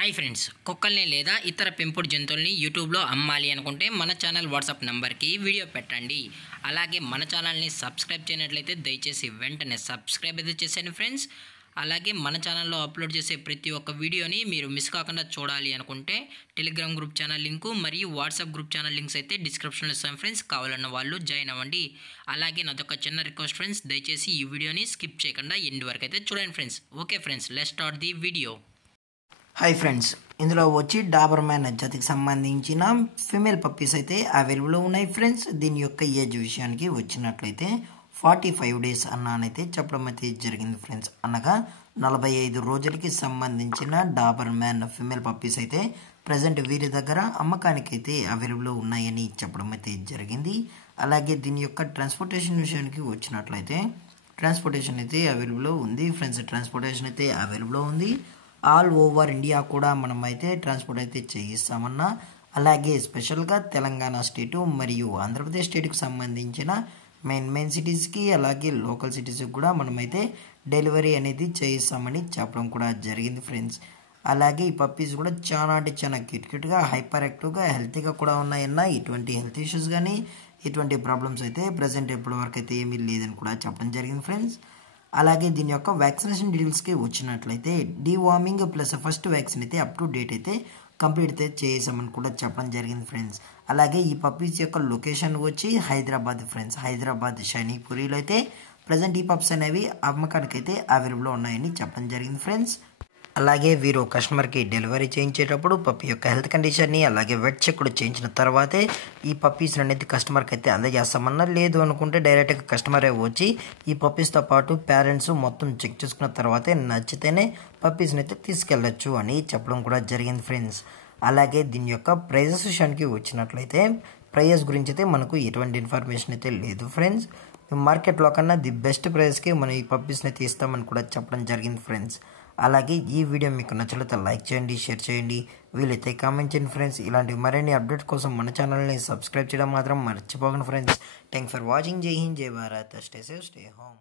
Hi friends, కుక్కల్ని లేదా ఇతర పెంపుడు జంతువుల్ని యూట్యూబ్లో అమ్మాలి అనుకుంటే మన ఛానల్ వాట్సాప్ నెంబర్కి వీడియో పెట్టండి. అలాగే మన ఛానల్ని సబ్స్క్రైబ్ చేయనట్లయితే దయచేసి వెంటనే సబ్స్క్రైబ్ అయితే చేసేయండి ఫ్రెండ్స్. అలాగే మన ఛానల్లో అప్లోడ్ చేసే ప్రతి ఒక్క వీడియోని మీరు మిస్ కాకుండా చూడాలి అనుకుంటే టెలిగ్రామ్ గ్రూప్ ఛానల్ లింకు మరియు వాట్సాప్ గ్రూప్ ఛానల్ లింక్స్ అయితే డిస్క్రిప్షన్లో ఇస్తాను ఫ్రెండ్స్. కావాలన్న వాళ్ళు జాయిన్ అవ్వండి. అలాగే నాదొక చిన్న రిక్వెస్ట్ ఫ్రెండ్స్, దయచేసి ఈ వీడియోని స్కిప్ చేయకుండా ఎండ్ వరకు అయితే చూడండి friends. Okay friends, let's start the video. Hi friends, ఇందులో వచ్చి డాబర్ మ్యాన్ జాతికి సంబంధించిన ఫిమేల్ పప్పీస్ అయితే అవైలబుల్లో ఉన్నాయి ఫ్రెండ్స్. దీని యొక్క ఏజ్ విషయానికి వచ్చినట్లయితే 45 డేస్ అన్నానైతే చెప్పడం అయితే జరిగింది ఫ్రెండ్స్. అనగా 45 రోజులకి సంబంధించిన డాబర్ మ్యాన్ ఫిమేల్ పప్పీస్ అయితే ప్రజెంట్ వీరి దగ్గర అమ్మకానికి అయితే అవైలబుల్లో ఉన్నాయని చెప్పడం అయితే జరిగింది. అలాగే దీని యొక్క ట్రాన్స్పోర్టేషన్ విషయానికి వచ్చినట్లయితే ట్రాన్స్పోర్టేషన్ అయితే అవైలబుల్లో ఉంది ఫ్రెండ్స్. ట్రాన్స్పోర్టేషన్ అయితే అవైలబుల్లో ఉంది. ఆల్ ఓవర్ ఇండియా కూడా మనం అయితే ట్రాన్స్పోర్ట్ అయితే చేయిస్తామన్నా. అలాగే స్పెషల్గా తెలంగాణ స్టేటు మరియు ఆంధ్రప్రదేశ్ స్టేట్కి సంబంధించిన మెయిన్ సిటీస్కి అలాగే లోకల్ సిటీస్కి కూడా మనమైతే డెలివరీ అనేది చేయిస్తామని చెప్పడం కూడా జరిగింది ఫ్రెండ్స్. అలాగే ఈ పప్పీస్ కూడా చాలా అంటే చాలా క్యూట్గా హైపర్ యాక్టివ్గా హెల్తీగా కూడా ఉన్నాయన్న. ఎటువంటి హెల్త్ ఇష్యూస్ కానీ ఎటువంటి ప్రాబ్లమ్స్ అయితే ప్రజెంట్ ఇప్పటి వరకు అయితే ఏమీ లేదని కూడా చెప్పడం జరిగింది ఫ్రెండ్స్. అలాగే దీని యొక్క వ్యాక్సినేషన్ డీటెయిల్స్కి వచ్చినట్లయితే డీవార్మింగ్ ప్లస్ ఫస్ట్ వ్యాక్సిన్ అయితే అప్ టు డేట్ అయితే కంప్లీట్ అయితే చేసామని కూడా చెప్పడం జరిగింది ఫ్రెండ్స్. అలాగే ఈ పప్పీస్ యొక్క లొకేషన్ వచ్చి హైదరాబాద్ ఫ్రెండ్స్. హైదరాబాద్ షైనీపురిలో అయితే ప్రజెంట్ ఈ పప్స్ అనేవి అమ్మకానికి అయితే అవైలబుల్లో ఉన్నాయని చెప్పడం జరిగింది ఫ్రెండ్స్. అలాగే వీరు కస్టమర్కి డెలివరీ చేయించేటప్పుడు పప్పీ యొక్క హెల్త్ కండిషన్ని అలాగే వెట్ చెక్ కూడా చేయించిన తర్వాతే ఈ పప్పీస్ అనేది కస్టమర్కి అయితే అందజేస్తామన్నా. లేదు అనుకుంటే డైరెక్ట్గా కస్టమరే వచ్చి ఈ పప్పీస్తో పాటు పేరెంట్స్ మొత్తం చెక్ చేసుకున్న తర్వాతే నచ్చితేనే పప్పీస్ని అయితే తీసుకెళ్ళచ్చు అని చెప్పడం కూడా జరిగింది ఫ్రెండ్స్. అలాగే దీని యొక్క ప్రైజెస్ విషయానికి వచ్చినట్లయితే ప్రైజెస్ గురించి అయితే మనకు ఎటువంటి ఇన్ఫర్మేషన్ అయితే లేదు ఫ్రెండ్స్. మార్కెట్లో కన్నా ది బెస్ట్ ప్రైస్కి మనం ఈ పప్పీస్ని అయితే ఇస్తామని కూడా చెప్పడం జరిగింది ఫ్రెండ్స్. అలాగే ఈ వీడియో మీకు నచ్చినట్లయితే లైక్ చేయండి, షేర్ చేయండి, వీలైతే కామెంట్ చేయండి ఫ్రెండ్స్. ఇలాంటి మరిన్ని అప్డేట్ కోసం మన ఛానల్ని సబ్స్క్రైబ్ చేయడం మాత్రం మర్చిపోకండి ఫ్రెండ్స్. Thanks for watching. జై హింద్, జై Bharat, stay safe, stay home.